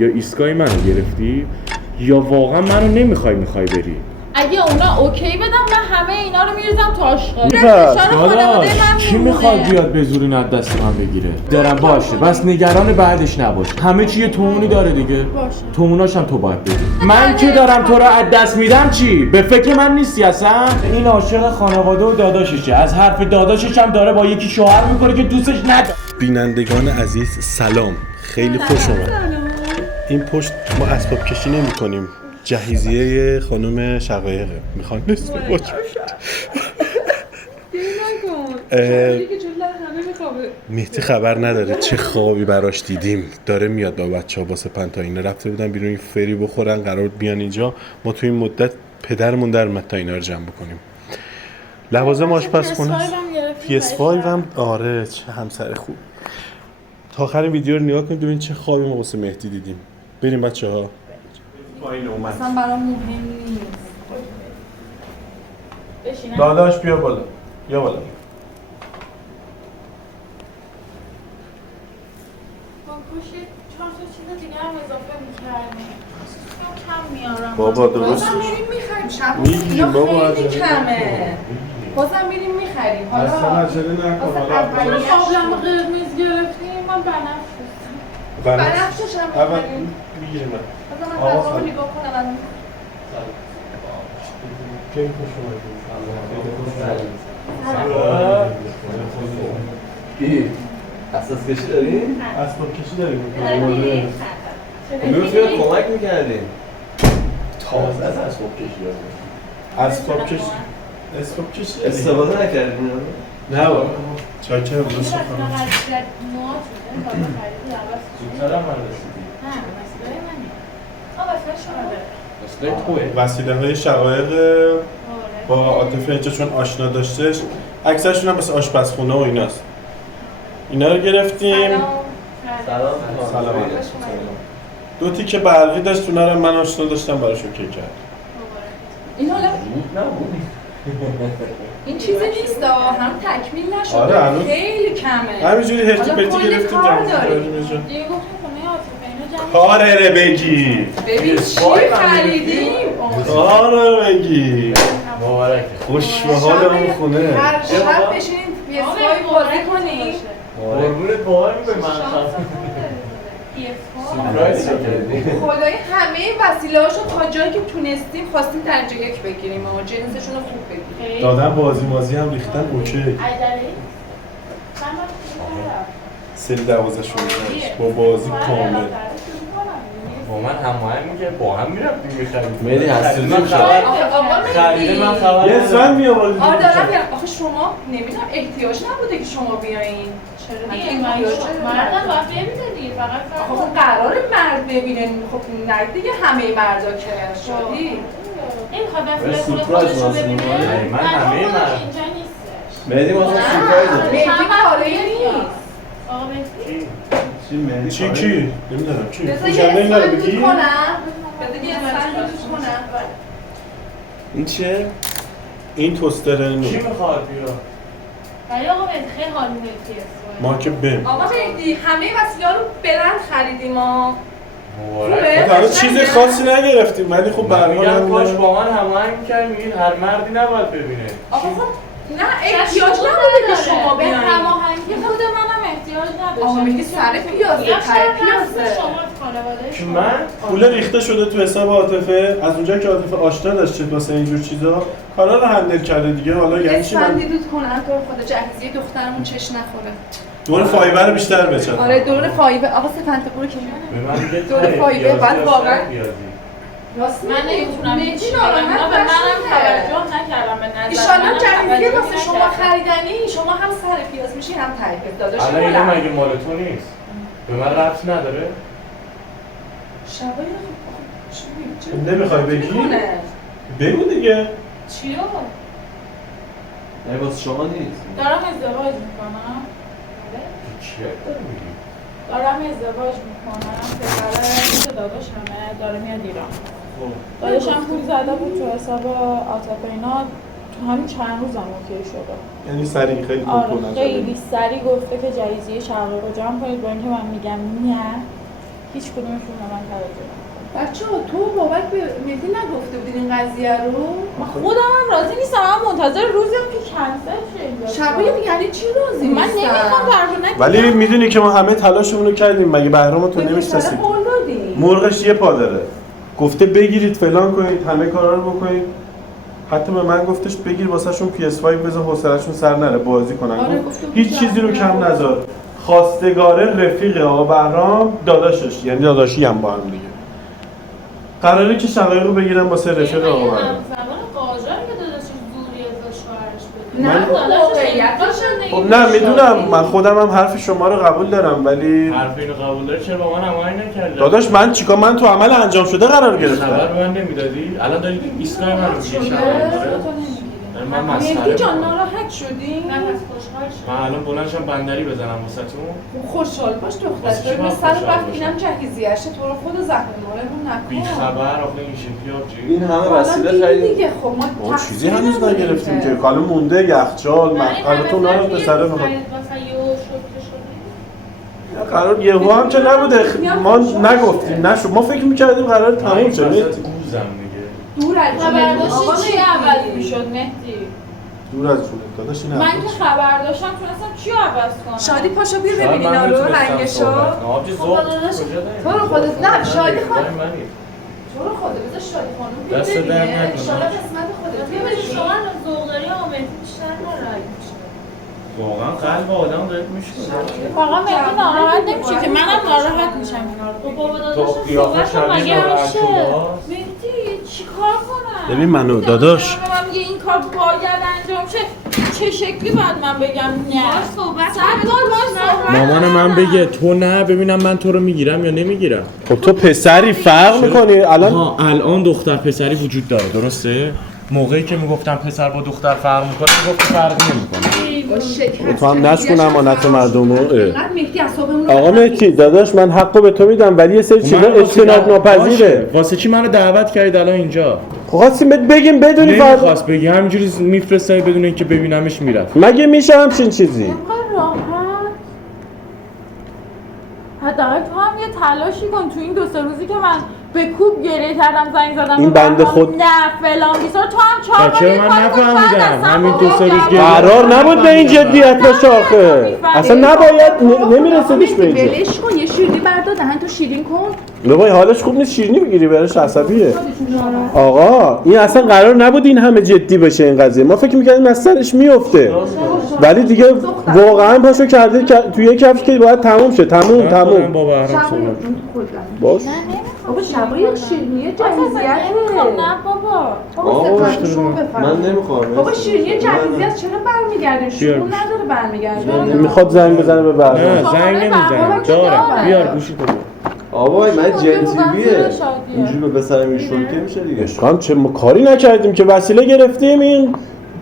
یا ایستگاه منو گرفتی یا واقعا منو نمیخوای بری. اگه اونا اوکی بدم من همه اینا رو میریزم تو آشغال. کی میخواد بیاد به زور از دست من بگیره؟ درم باشه بس نگران بعدش نباش. همه چی تومونی داره دیگه. باشه. توموناش هم تو باید بدی. من که دارم تو رو از دست میدم چی؟ به فکر من نیستی اصلا؟ این عاشق خانواده و داداششه. از حرف داداشش هم داره با یکی شوهر میکنه که دوستش نداره. بینندگان عزیز سلام، خیلی خوش اومد. این پشت ما اسباب کشی نمی کنیم، جهیزیه خانم شقایقه میخوان نصفه باشه. مهدی خبر نداره چه خوابی براش دیدیم، داره میاد با بچه ها با سپنتاینه رفته بودن بیرون این فری بخورن، قرار بیان اینجا. ما توی این مدت پدرمون در اومد تا اینا رو جمع بکنیم. لوازم آشپزخونه PS5 هم آره، چه همسر خوب. تا آخر ویدیو رو نگاه کنید ببین چه خوابی ما واسه مهدی دیدیم. بریم بچه‌ها. پایین اومد. اصلا برام مهم نیست. بشینم. داداش بیا بالا. بیا بالا. با گوشی 4 تا چیز دیگه هم اضافه می‌کردیم. کم میارم. بابا درست. بازم میریم میخریم. اینا خیلی کمه. بازم میریم میخریم. حالا اصلا عجله نکن. اول قابلمو قرمز گرفتیم من بنفشش هم اول میخریم. میگیریم. بازم من غذا رو نگاه کنم. کی خوش اومدید. کی؟ اساس کشی داریم؟ اسباب کشی داریم. امروز بیاد کمک میکردیم. تازه از اسباب کشی داریم. اسباب کشی استفاده نکردیم. نه بابا. چاکر درست کنم. زودتر هم من رسیدیم. وسیله های شقایق با عاطفه اینجا چون آشنا داشتش، اکثرشون هم مثل آشپزخونه و ایناست. اینا رو گرفتیم. سلام. دو تیکه برقی داشت، اونا رو من آشنا داشتم براشون کیک کرد. این حالا نبود. این چیزی نیست هم تکمیل نشده. آره، خیلی کمه. همینجوری هرتی حالا پرتی کلی گرفتیم کار جمع داریم. کردیم اینجا. دیگه گفتم خونه عاطفه اینا جمع کاره بگی. ببین چی خریدیم. کاره بگی. مبارکه. خوش به حال اون خونه. هر شب بشینیم PS5 بازی کنیم. قربونت باور می‌کنی من سورپرایز کردیم. خدای همه وسیله‌هاشو تا جایی که تونستیم خواستیم درجه 1 بگیریم و جنسشون رو خوب بگیریم. دادن بازی هم ریختن اوکی. عجله؟ سری 12 شون با بازی کامل. با من هماهنگ می‌کرد، با هم می‌رفتیم می‌خریدیم. مهدی هستی من خبر خرید من خبر یه زن میآوردید. آره دارم میگم آخه شما نمیدونم احتیاج نبوده که شما بیاین. چرا دیگه مردم باید ببینه دیگه فقط آخه خب قراره مرد ببینن. خب نه دیگه همه مردا که شدی. نمیخواد وسیله خودشو ببینه. من همه مرد. اینجا نیستش. مهدی ما سورپرایز دادیم. مهدی کاری نیست. آقا مهدی چی کی؟ نمیدونم چی. بذار یه خوشنده اینا رو اسفند بگی؟ دود کنم. بذار یه اسفند دود کنم. این چیه؟ این توستر نو. کی می‌خواد بیا؟ ولی آقا مهدی خیلی حال میده مارک بم. آقا مهدی همه وسیله رو برند خریدیم ما. مبارکه. ما چیز خاصی نگرفتیم ولی خب برنامه میگم کاش هم با من هماهنگ می‌کرد، میگین هر مردی نباید ببینه. آقا خب نه احتیاج نبوده که شما به بیاین. هماهنگی خود منم احتیاج نداشتم. آقا مهدی سر پیازه تای پیازه. شما خانواده که من پول ریخته شده تو حساب عاطفه. از اونجا که عاطفه آشنا داشته واسه اینجور چیزا کارا رو هندل کرده دیگه. حالا یعنی چی؟ من اسفندی دود کنم تو خدا جهیزیه دخترمون چش نخوره. دور فایبر رو بیشتر بچن. آره دور فایبر. آقا سپنتا برو که به من میگه دور فایبر بعد واقعا راست من نمیتونم مهدی هیچی ناراحت بگم. به منم نشده. توجه نکردم به نظر ایشالله منم جهیزیه توجه واسه شما نکردم. خریدنی. شما هم سر پیاز میشی هم تای پیاز داداش. الان اینا مگه مال تو نیست؟ به من ربطی نداره؟ شبایی نمیخوای بگی؟ بگو دیگه. چیو؟ نه واسه شما نیست. دارم ازدواج میکنم. چیه داری میگی؟ دارم ازدواج میکنم. پسر داداشمه داره میاد ایران. داداشم پول زده بود تو حساب عاطفه اینا. تو همین چند روز هم اوکی شده. یعنی سریع خیلی آره کنن. خیلی سریع گفته که جهیزیه شقایق رو جمع کنید. با اینکه من میگم نه هیچ کدومشون به من توجه نمیکنن. بچه‌ها تو بابک به مهدی نگفته بودین این قضیه رو؟ من خودم هم راضی نیستم. من منتظر روزیم که کنسل شه. شبیه یعنی چی راضی من نیستن؟ نمیخوام طرف ولی میدونی که ما همه تلاشمون رو کردیم، مگه بهرام تو نمیشناسید؟ مرغش یه پا داره، گفته بگیرید فلان کنید، همه کارا رو بکنید. حتی به من گفتش بگیر واسهشون PS5 بذار حوصله‌شون سر نره بازی کنن. آره، گفت گفتم هیچ چیزی رو کم نذار. خواستگاره رفیق آقا بهرام داداشش، یعنی داداشی هم با هم دیگه. قراره که شقایق رو بگیرم واسه رفیق آقا بهرام. زمان قاجار که داداشش دوری از شوهرش بده. نه واقعیتش خب نه میدونم، من خودم هم حرف شما رو قبول دارم، ولی حرف اینو قبول داری چرا با من هماهنگ نکردی؟ داداش من چیکار، من تو عمل انجام شده قرار گرفتم. خبر به من نمیدادی؟ الان داری ایستگاه من رو میگی من مهدی مسخره جان می‌کنم. ناراحت شدی؟ من از خوشحال شدم. من الان بلندشم بندری بزنم واسهتون. خوشحال باش واسه چی دختر. باید به سر خوشحال وقت باشم؟ اینم جهیزیه‌شه تو رو خود زخم مالمون بی نکن. خبر آخه این شکلی آبجی. این همه حالا وسیله دیدی خرید. دیگه خب ما ما چیزی تقصیری هنوز نداریم نگرفتیم که حالا مونده یخچال، مقالتون رو به سر بخواد. قرار یهو هم که نبوده، ما نگفتیم نشد، ما فکر می‌کردیم قرار تموم شه. وسط گوزم دیگه. دور از جون خبرداشتی چی عوض میشد مهدی؟ دور از جونت داداش این من که خبر داشتم تونستم چیو عوض کنم؟ شادی پاشو بیا شاید ببین من اینا رو میتونستم رنگشو. صحبت کنم. آبجی ذوق داداش، کجا داری؟ تو رو خودت نه شادی خانم داری منی. تو رو خودت بذار شادی خانم بیا دست درد ببینه نکنه. ان شاءالله قسمت خودت ببینید شما ذوق داری آمدی بیشتر ناراحت میشه. واقعا قلب آدم دارید میشکنه. واقعا مهدی ناراحت نمیشه که منم ناراحت میشم اینا رو. خب بابا تو داداشم قیافه صحبت کن شبیه مگه ناراحت میشه؟ شده‌هاست. مهدی چیکار کنم؟ ببین منو داداش به من میگه این کار باید انجام شه. چه شکلی باید من بگم نه؟ صحبت صد بار باید صحبت مامان من کنم. بگه تو نه ببینم من تو رو میگیرم یا نمیگیرم. خب تو پسری فرق میکنی الان. الان دختر پسری وجود داره درسته؟ موقعی که میگفتم پسر با دختر فرق میکنه میگفت فرق نمیکنه. تو هم نشکن امانت مردم رو. اینقدر مهدی اعصابمون رو آقا مهدی داداش من حقو به تو میدم، ولی یه سری چیزا اجتناب ناپذیره. واسه چی منو دعوت کردید الان اینجا؟ خواستیم بهت بگیم بدونی فرق. نمیخواست بگی همینجوری میفرستای بدون اینکه ببینمش میرفت. مگه میشه همچین چیزی؟ اینقدر راحت. حداقل تو هم یه تلاشی کن تو این 2-3 روزی که من به کوب گریه کردم زنگ زدم این به بنده بهرام، خود- نه فلان بیسار تو هم 4 بچه من نفهمیدم همین 2-3 روز گریه قرار نبود به این جدیت بشه آخه. اصلا نباید نمیرسیدش به اینجا. ولش کن یه شیرینی بردار دهن تو شیرین کن. بابا حالش خوب نیست، شیرینی بگیری براش عصبیه. آقا این اصلا قرار نبود این همه جدی بشه این قضیه، ما فکر می‌کردیم از سرش میفته، ولی دیگه واقعا پاشو کرده توی یک کفش که باید تموم شه. تموم با بهرام صحبت. باش. بابا شبایی شیرینی جهیزیت نه بابا من نمیخوام. بابا شیرینی جهیزیت چرا برمیگرده؟ شروع نداره برمیگرده. میخواد زنگ بزنه به نه بهرام. زنگ نمیزنم دارم بیار گوشی کن. آبای من جنتیبیه شادیه. اینجوری به پسرم این شوکه میشه دیگه. اشکام چه ما کاری نکردیم که وسیله گرفتیم این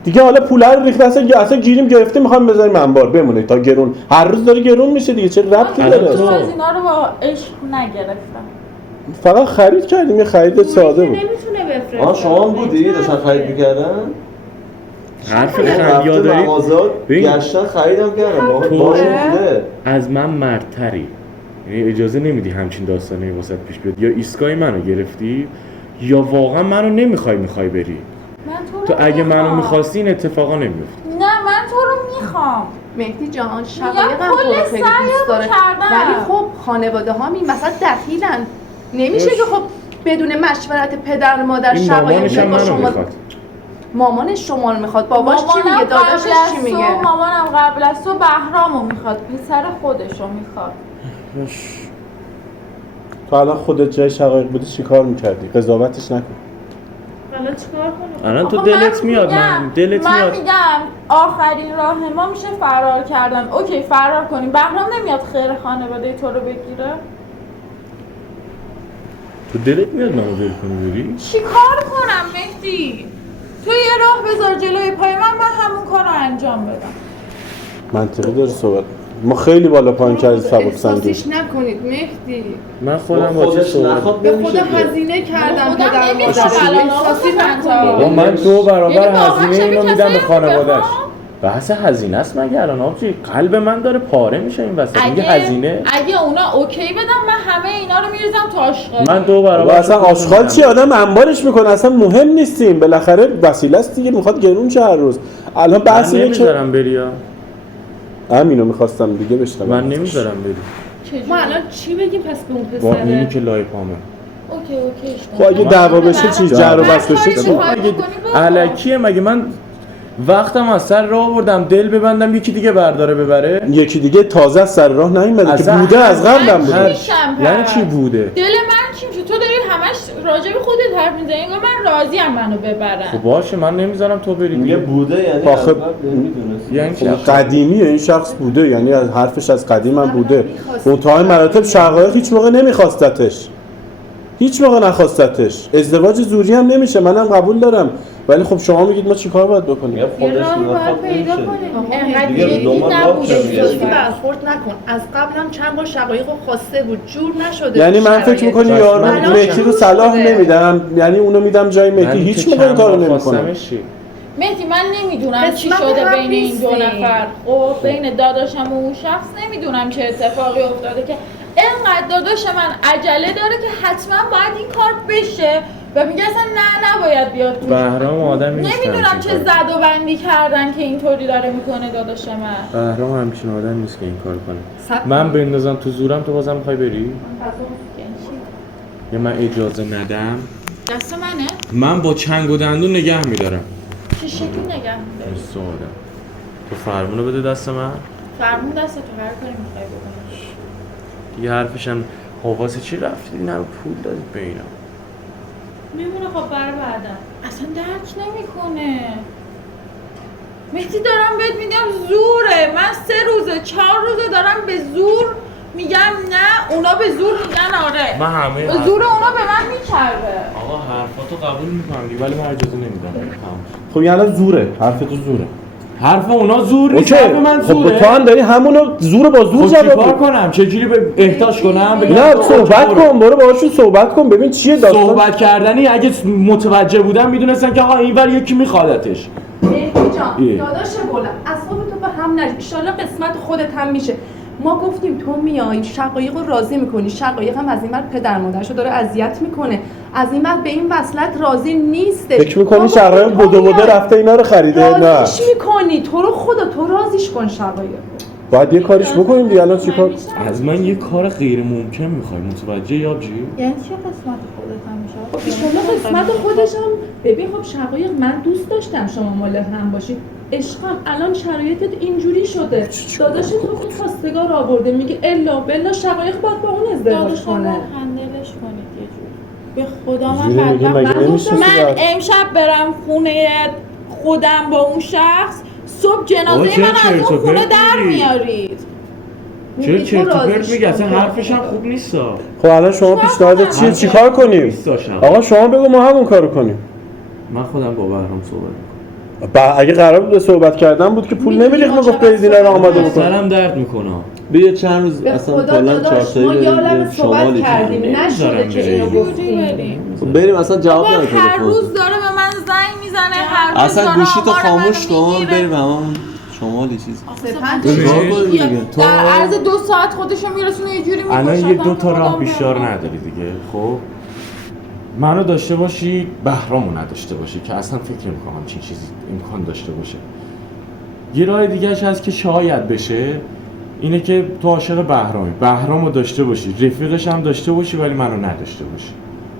دیگه، حالا پوله رو ریخته اصلا گیریم گرفتیم میخوام بذاریم انبار بمونه تا گرون، هر روز داره گرون میشه دیگه، چه ربطی من داره؟ از اینا رو با عشق نگرفتم. فقط خرید کردیم، یه خرید ساده بود. نمیتونه بفرسته. آها شما هم بودی داشتن خرید میکردن؟ حرف رفته خندیاداری مغازات ببین. گشتن خریدم کردم تو- باشون بوده. از من مردتری، یعنی اجازه نمیدی همچین داستانی واسط پیش بیاد. یا ایستگاه منو گرفتی یا واقعا منو میخوای بری. من تو اگه منو میخوام. میخواستی این اتفاقا نمیفت. نه من تو رو میخوام. مهدی جان میگم شقایق هم کل تو رو خیلی دوست داره، کردم. ولی خب خانواده ها این وسط دخیلن. نمیشه که خب بدون مشورت پدر مادر این شقایق مامانش هم با منو شما. میخواد. مامانش شما رو میخواد، باباش چی مامانم میگه، داداشش قبل از چی تو، میگه؟ مامانم قبل از تو بهرامو میخواد، پسر خودشو میخواد. تو الان خودت جای شقایق بودی چیکار میکردی؟ قضاوتش نکن. حالا چیکار کنم؟ الان تو آخه دلت میاد دلت من میاد. میگم آخرین راه ما میشه فرار کردن. اوکی فرار کنیم. بهرام نمیاد خیر خانواده تو رو بگیره. تو دلت میاد منو ول کنی بری؟ چی کار کنم مهدی؟ تو یه راه بذار جلوی پای من همون کار رو انجام بدم. منطقی داره صحبت. ما خیلی بالا پایین کردیم سبک سنگی. احساسیش نکنید مهدی. من خودم با چه خودش صحبت نخواد به نمیشه خدا که. هزینه کردم خودم پدر نمی‌خوام مادرش. الان احساسی آقا نکن. بابا من 2 برابر یعنی واقعا هزینه شبیه اینو میدم کسایی به رو خانواده‌اش. بخوام؟ بحث هزینه است مگه الان آبجی؟ قلب من داره پاره میشه این وسط. میگه هزینه. اگه اونا اوکی بدم من همه اینا رو میریزم تو آشغال. من 2 برابر بابا اصلا آشغال چی آدم انبارش میکنه اصلا مهم نیستیم بالاخره وسیله است دیگه میخواد گرون شه هر روز الان بحث من اینه که نمیذارم بری ها. همینو میخواستم دیگه بشنوم من نمیذارم بری. چجوری؟ ما الان چی بگیم پس به اون با اینی پسره؟ که لای پامه. اوکیش خب اگه دعوا بشه چی جر و بحث بشه هر کاری چی می‌خوای بکنی بکن. الکیه مگه من وقتم از سر راه آوردم دل ببندم یکی دیگه برداره ببره. یکی دیگه تازه از سر راه نیومده که اصلا بوده از قبلم من بوده چی میشم یعنی پس؟ چی بوده؟ دل من چی میشه؟ تو داری همش راجع به خودت حرف میزنی. انگار من راضیم منو ببرن. خب باشه من نمیذارم تو بری میگه دیگه. بوده یعنی آخه- از قبل نمیدونست. یعنی چی؟ خب قدیمیه این شخص بوده یعنی از حرفش از قدیم هم بوده منتهای مراتب شقایق هیچ موقع نمیخواستتش هیچ موقع نخواستتش ازدواج زوری هم نمیشه منم قبول دارم ولی خب شما میگید ما چیکار باید بکنیم میگه یه خودش راه باید نخواد پیدا نمیشه. کنیم. انقدر دیگه جدی دنبال راه نبوده چه میگه؟ احساسی برخورد نکن. از قبل هم چند بار شقایق رو خواسته بود جور نشده. یعنی من شرایط. فکر میکنی بس یارو من مهدی رو صلاح نمیدم یعنی اونو میدم جای مهدی هیچ موقع این کارو نمیکنه مهدی من نمیدونم چی قسمت شده هم بین این دو نیستیم. نفر. خب بین داداشم و اون شخص نمیدونم چه اتفاقی افتاده که اینقدر داداش من عجله داره که حتما باید این کار بشه و میگه اصلا نه نباید بیاد توش. بهرام آدمی نیست. نمیدونم چه زد و بندی کردن که اینطوری داره میکنه داداش من. بهرام همچین آدم نیست که این کار کنه. صد من بندازم تو زورم تو بازم میخوای بری؟ یا من اجازه ندم؟ دست منه؟ من با چنگ و دندون نگه میدارم. چه شکلی نگه می‌داری؟ مثل آدم. تو فرمونو بده دست من. فرمون دست تو هر کاری میخوای بکنی. دیگه حرفشم حواسه چی رفتی؟ نه پول دادید به اینا. میمونه خب برای بعدا. اصلا درک نمیکنه. مهدی دارم بهت میگم زوره. من 3 روزه 4 روزه دارم به زور میگم نه، اونا به زور میگن آره. من همه به زور اونا به من میچربه. آقا حرفاتو قبول میکنم دیگه ولی من اجازه نمیدم. خب یعنی زوره حرف تو زوره حرف اونا زور نیست. اوکی حرف من خب زوره. تو هم داری همونو زور با زور خب چیکار جواب بدی. کنم؟ چجوری به احتاج کنم؟ بگم نه تو صحبت برو. کن برو باهاشون صحبت کن ببین چیه داستان صحبت کردنی اگه متوجه بودم میدونستم که آقا اینور یکی میخوادتش. مهدی جان ایه. داداش گلم اصلا تو به هم نریز. ایشالله قسمت خودت هم میشه. ما گفتیم تو میای شقایق رو راضی میکنی، شقایق هم از این بعد پدر مادرشو داره اذیت میکنه، از این بعد به این وصلت راضی نیستش. فکر میکنی ما شقایق گفتیم تو بوده میای، رفته اینا رو خریده نه راضیش میکنی. تو رو خدا تو راضیش کن شقایق. باید یه کاریش بکنیم دیگه الان چیکار از من یه کار غیر ممکن میخوای متوجه یابجی؟ یعنی چه قسمت خودت هم میشه؟ خب ایشالله قسمت خودش هم. ببین خب شقایق من دوست داشتم شما مال هم باشید عشقم. الان شرایطت اینجوری شده. داداشت تو خود خواستگار آورده میگه الا بلا شقایق باید با اون ازدواج داداشم کنه. هندلش کنید یه جوری. به خدا من جوری میگی بدبخت. مگه نمیشه من امشب برم خونه خودم با اون شخص، صبح آقا جنازه چرا من از چرت و اون خونه پرت در میگی؟ میارید. چرا تو چرت و پرت راضیش میگی؟ اصلا کن. حرفش هم خوب نیستا. خب الان شما پیشنهادت چیه من چیکار کنیم نیستا شب. آقا شما بگو ما همون کارو کنیم من خودم با بهرام صحبت میکنم. اگه قرار بود صحبت کردن بود که پول نمیریخت میگفت برید اینا رو آماده بکن سرم درد میکنه. بیا چند روز به اصلا خدا کلا داداش ما چهارتایی یالم بریم صحبت شمالی کردیم نشده که اینو جوری گفتیم. بریم. خب بریم اصلا جواب بابا نده هر تلفن. روز داره به من زنگ میزنه، هر روز اصلا داره گوشی تو آمار خاموش منو کن میگیره. بریم همون شمالی چیز سپند چیکار کنیم دیگه؟ تو- در عرض 2 ساعت خودشو میرسونه یه جوری میکشه. الان یه 2 تا راه بیشتر نداری دیگه. خب منو داشته باشی بهرامو نداشته باشی که اصلا فکر نمی‌کنم همچین چیزی امکان داشته باشه. یه راه دیگه‌اش هست که شاید بشه اینه که تو عاشق بهرامو داشته باشی، رفیقش هم داشته باشی ولی منو نداشته باشی.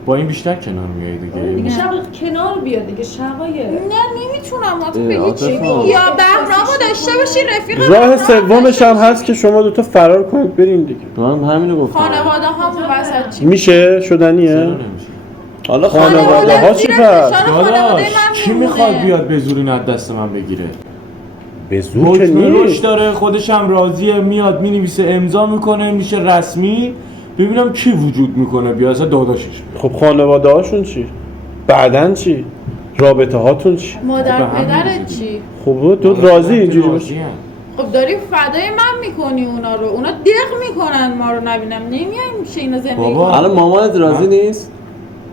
با این بیشتر کنار میای دیگه دیگه. شقایق کنار بیاد دیگه شقایق. نه نمیتونم. تو اه، بگی عاطفه. چی میگی؟ یا بهرامو داشته باشی رفیق راه بهرامو سومش داشته هم باشی. هست که شما دوتا فرار کنید بریم دیگه من همینو گفتم خانواده ها وسط چی؟ میشه چرا شدنیه نمیشه؟ حالا خانواده ها چی زیر پس فشار خانواده داداش من کی میمونه. میخواد بیاد به زور این از دست من بگیره؟ به زور که حکم روش نیست داره، خودش هم راضیه، میاد مینویسه امضا میکنه میشه رسمی. ببینم کی وجود میکنه بیا اصلا داداشش بیاد. خب خانواده هاشون چی؟ بعدن چی؟ رابطه هاتون چی؟ مادر به هم پدرت می‌ریزه. چی؟ خب تو راضی اینجوری باشه راضی‌ام. خب داری فدای من میکنی اونا رو. اونا دق میکنن ما رو نبینم. نمیایم میشه اینا زندگی بابا. کنیم. الان مامانت راضی نیست؟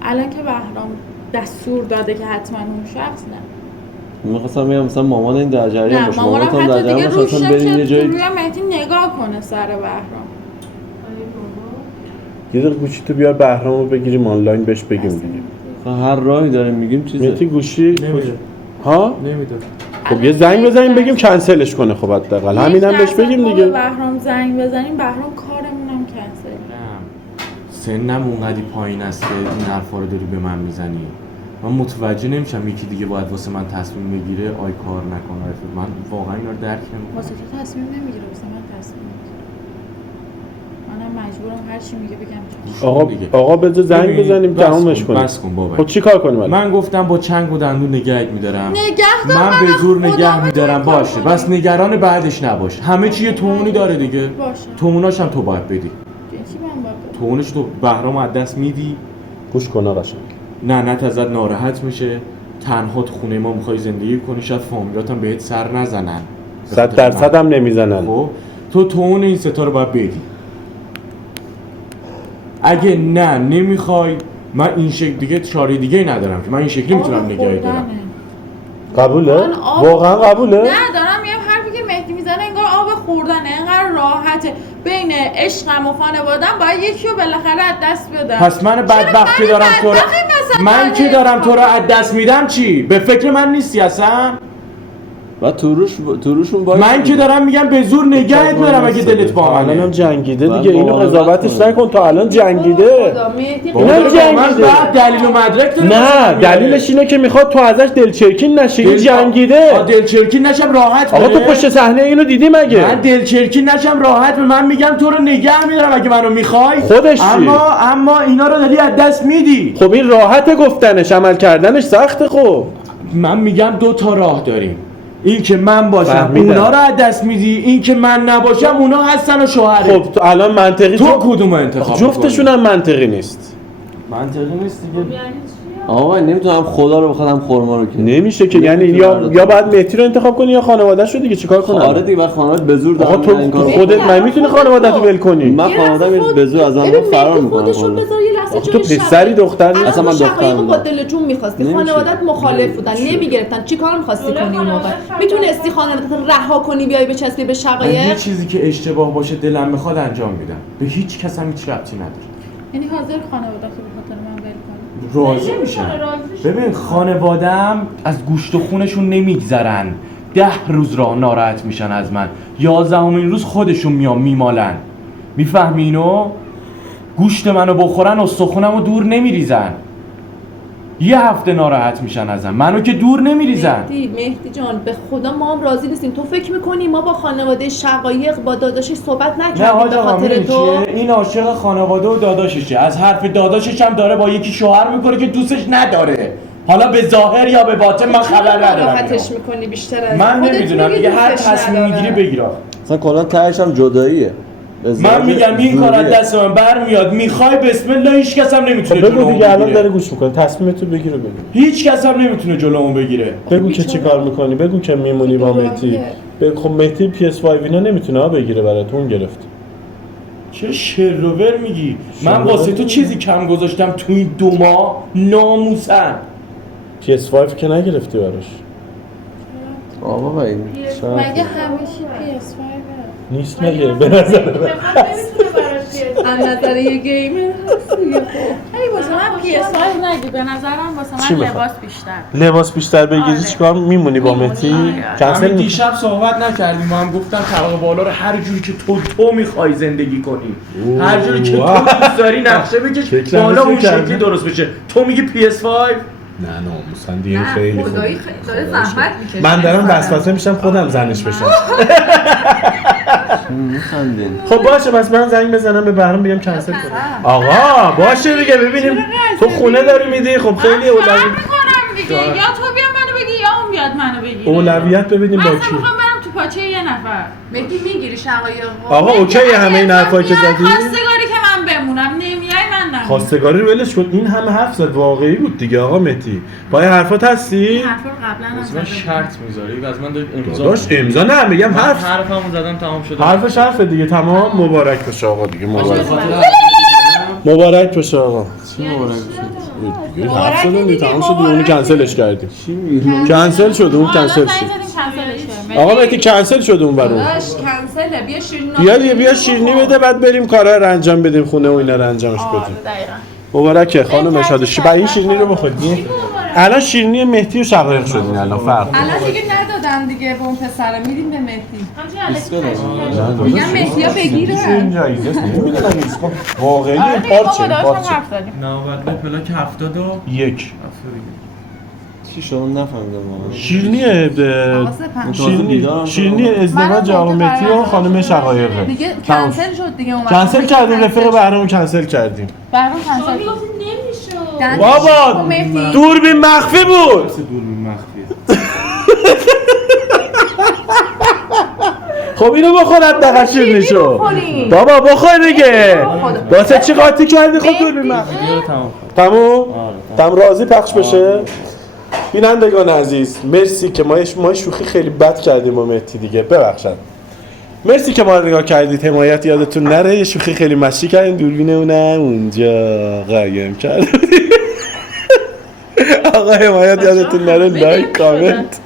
الان که بهرام دستور داده که حتما اون شخص نه. می‌خواستم بگم مثلا مامان این در جریان نه باشه، مامانم مامانتون در حتی دیگه جریان باشه، روش اصلا برین یه نمیشه جایی. روی مهدی نگاه کنه سر بهرام. یه دقیقه گوشی تو بیار بهرامو بگیریم آنلاین بهش بگیم دیگه. هر راهی داریم میگیم چیزه. مهدی گوشی نمیده ها؟ نمیده. خب یه زنگ بزنیم بگیم کنسلش کنه. خب حداقل همینم بهش بگیم ما دیگه. به بهرام زنگ بزنیم بهرام کارمونم کنسل. سنم اونقدی پایین است که این حرفا رو داری به من میزنی. من متوجه نمیشم یکی دیگه باید واسه من تصمیم بگیره آی کار نکنه. من واقعا اینا رو درک نمیکنم. واسه تو تصمیم نمیگیره واسه من تصمیم میگیره. منم مجبورم هر چی میگه بگم. آقا بذار زنگ بزنیم تمومش کنیم. بس کن بابا. خب چیکار کنیم الان؟ من گفتم با چنگ و دندون نگهت میدارم. نگه دار، من به زور خدا نگه میدارم بتونی باشه. کار بس کنی. نگران بعدش نباش. همه چی یه تومونی داره دیگه. باشه. توموناش هم تو باید بدی. چی من باید بدم؟ تومونش تو بهرام از دست میدی. گوش کن آقا قشنگ. نه ازت ناراحت میشه. تنها تو خونه ما میخوای زندگی کنی، شاید فامیلات هم بهت سر نزنن. 100% هم نمیزنن. خب تو تون این ستا رو باید بدی. اگه نمیخوای، من این شکل دیگه چاره دیگه ندارم که من این شکلی میتونم نگهی دارم. قبوله؟ من آب واقعا قبوله؟ نه دارم میگم حرفی که مهدی میزنه انگار آب خوردنه، انقدر راحته. بین عشقم و خانوادم باید یکی رو بالاخره از دست بدم. پس من بدبخت که دارم تو رو من که دارم تو رو از دست میدم چی؟ به فکر من نیستی اصلا؟ و توروشون باید من که دارم میگم به زور نگهت میدارم اگه دلت با الانم منه. جنگیده باید دیگه، اینو مقاومت قضاوتش کنه. نکن. تا الان جنگیده. خدا مهدی بابا اینم داره با من جنگیده. بعد دلیل و مدرک داره نه واسه من میاره. دلیلش اینه که میخواد تو ازش دلچرکین نشی. این جنگیده. دلچرکی نشم راحت آقا تو بره. پشت صحنه اینو دیدی من مگه؟ دلچرکی نشم راحت به من میگم تو رو نگه میدارم اگه منو میخوای. خودش چی؟ اما اینا رو داری از دست میدی. خب این راحت گفتنش، عمل کردنش سخته. خب من میگم 2 تا راه داریم. این که من باشم فهمیدم. اونا رو از دست میدی، این که من نباشم اونا هستن و شوهرت. خب تو الان منطقی تو کدوم انتخاب جفتشون هم منطقی نیست. منطقی نیست دیگه. یعنی چی؟ آقا من نمیتونم خدا رو بخوام خورما رو که نمیشه که، یعنی یا باید مهدی رو انتخاب کنی یا خانواده‌ش رو دیگه. چیکار کنم؟ آره دیگه وقت خانواده به زور آقا دارن این تو کارو. خودت من میتونی خانواده‌ت رو ول کنی. من خانواده‌ام به زور از من فرار میکنم. خودشو بذار یه لحظه تو پسری دختری؟ اصلا من دخترم شقایقو با بودم. دل جون می‌خواستی، نمیشه. خانواده‌ات مخالف بودن، نمیگرفتن. چیکار می‌خواستی کنی اون موقع؟ میتونستی خانواده‌ت رها کنی بیای بچسبی به من یه شقایق؟ چیزی که اشتباه باشه دلم میخواد انجام میدم. به هیچ کس هم هیچ ربطی نداره. یعنی حاضر خانواده که به خاطر من ول کنه. راضی میشم. ببین خانوادم از گوشت و خونشون نمیگذرن. 10 روز راه ناراحت میشن از من. 11مین روز خودشون میمالن. میفهمی اینو؟ گوشت منو بخورن استخونمو دور نمیریزن. یه هفته ناراحت میشن ازم. منو که دور نمیریزن. مهدی جان به خدا ما هم راضی نیستیم. تو فکر می‌کنی ما با خانواده شقایق با داداشش صحبت نه نکردیم حاج به آقا خاطر می‌دونی تو؟ چیه؟ این عاشق خانواده و داداششه. از حرف داداشش هم داره با یکی شوهر میکنه که دوستش نداره. حالا به ظاهر یا به باطن من خبر ندارم. راحتش می‌کنی بیشتر از من خودت نمیدونم میگی دیگه هر دوستش تصمیم نداره. میگیری بگیر. اصلا کلا تهش هم جداییه. من میگم این کار از دست من برمیاد. میخوای بسم الله هیچ کس هم خب نمیتونه بگو جلومو دیگه، الان بگیره. داره گوش میکنه. تصمیمتو بگیر و بگو. هیچ کس هم نمیتونه جلومو بگیره. بگو که چی کار میکنی. بگو که میمونی با مهدی. بگو خب مهدی PS5 اینا نمیتونه بگیره براتون. گرفت. چرا شرور میگی؟ من واسه تو چیزی کم گذاشتم تو این 2 ماه ناموسن. PS5 که نگرفتی براش. آقا این مگه همه چی PS5 نیست مگه به نظر من. از نظر یه گیمر هستی. خیلی واسه من PS5 نگی، به نظرم واسه چی من می‌خوای؟ لباس بیشتر. لباس بیشتر بگیری آره. چیکار میمونی با مهدی؟ کنسل همین می‌کنی؟ دیشب صحبت نکردیم ما هم گفتم طبقه بالا رو هر جوری که تو میخوای زندگی کنی، هر جوری که تو دوست داری نقشه بکش فکرم بالا اون نمی‌کردم. شکلی درست بشه. تو میگی PS5 نه ناموسن دیگه خیلی خوبه. خدایی داره زحمت میکشه. من دارم وسوسه میشم خودم زنش بشم. میخندین. خب باشه بس من زنگ بزنم به بهرام بگم کنسل کنه. آقا باشه دیگه ببینیم تو خونه داری میدی. خب خیلی من اولویت میکنم دیگه، یا تو بیا منو بگی یا اون بیاد منو بگیره. اولویت ببینیم من با اصلا کی. میخوام برم تو پاچه یه نفر. مهدی میگیری شقایق؟ آقا اوکی همه این حرفایی که زدی. خواستگاری که من بمونم نمیای من نمونم. خواستگاری رو ولش کن. این همه حرف زد واقعی بود دیگه آقا مهدی. با این حرفات هستی؟ این حرفا رو قبلا هم من زده شرط میذاری از من امضا داداش امضا نه میگم حرف. حرفمو زدم تمام شد. حرفش حرفه دیگه تمام. مبارک باشه آقا دیگه مبارک. مبارک باشه آقا. چی مبارک دیگه حرف شدیم دیگه تمام شد اونو کنسلش کردیم. چی میگی؟ کنسل شد اون کنسل شد. آقا مهدی کنسل شد اون برون. داش کنسله بیا شیرینی بیا دیگه بیا شیرینی بده بعد بریم کارا رو انجام بدیم خونه و اینا رو انجامش بدیم. مبارکه خانم شادشی. با این شیرینی رو بخورید. الان شیرینی مهدی و شقایق شدین الان فرق. الان دیگه ندادن دیگه به اون پسره میدیم به مهدی همچنین الکی میگم مهدی ها بگیرن جایزه است نمیدونم ایسکو واقعی پارچه نوبت پلاک 71 چی شد نفهمیدم واقعا. شیرینی شیرینی ازدواج آقا مهدی و خانم شقایقه. دیگه کنسل شد دیگه اومد کنسل کردیم رفیق بهرامو کنسل کردیم. برام شما کنسل میگفتید نمیشد بابا مهدی دوربین مخفی بود. دوربین مخفیه. خب اینو بخور حداقل شیرینیشو. بخوریم. بابا بخور دیگه. واسه چی قاطی کردی خب دوربین مخفی؟ دیگه تمام. تموم؟ تمام راضی پخش بشه؟ بینندگان عزیز مرسی که ما شوخی خیلی بد کردیم با مهدی دیگه ببخشید. مرسی که ما رو نگاه کردید. حمایت یادتون نره یه شوخی خیلی مشی کردیم دوربین اونم اونجا قایم کرد. آقا حمایت یادتون نره لایک کامنت